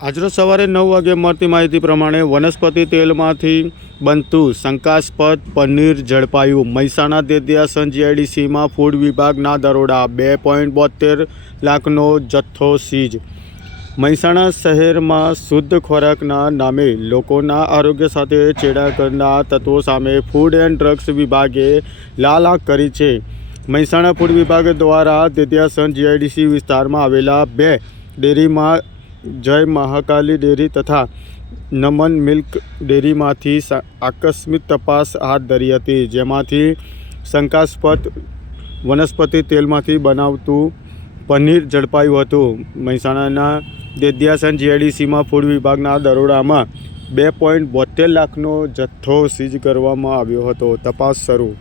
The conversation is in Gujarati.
આજરોજ સવારે 9 વાગે મળતી માહિતી પ્રમાણે વનસ્પતિ તેલમાંથી બનતું શંકાસ્પદ પનીર ઝડપાયું। મહેસાણા દેદિયાસન જીઆઈડીસીમાં ફૂડ વિભાગના દરોડા, 2.72 લાખનો જથ્થો સીઝ। મહેસાણા શહેરમાં શુદ્ધ ખોરાકના નામે લોકોના આરોગ્ય સાથે ચેડા કરનાર તત્વો સામે ફૂડ એન્ડ ડ્રગ્સ વિભાગે લાલ આંખ કરી છે। મહેસાણા ફૂડ વિભાગ દ્વારા દેદિયાસન જીઆઈડીસી વિસ્તારમાં આવેલા 2 ડેરીમાં જય મહાકાલી ડેરી તથા નમન મિલ્ક ડેરીમાંથી આકસ્મિક તપાસ હાથ ધરી હતી, જેમાંથી શંકાસ્પદ વનસ્પતિ તેલમાંથી બનાવતું પનીર ઝડપાયું હતું। મહેસાણાના દેદિયાસન જીઆઈડીસીમાં ફૂડ વિભાગના દરોડામાં 2.72 લાખનો જથ્થો સીઝ કરવામાં આવ્યો હતો। તપાસ શરૂ।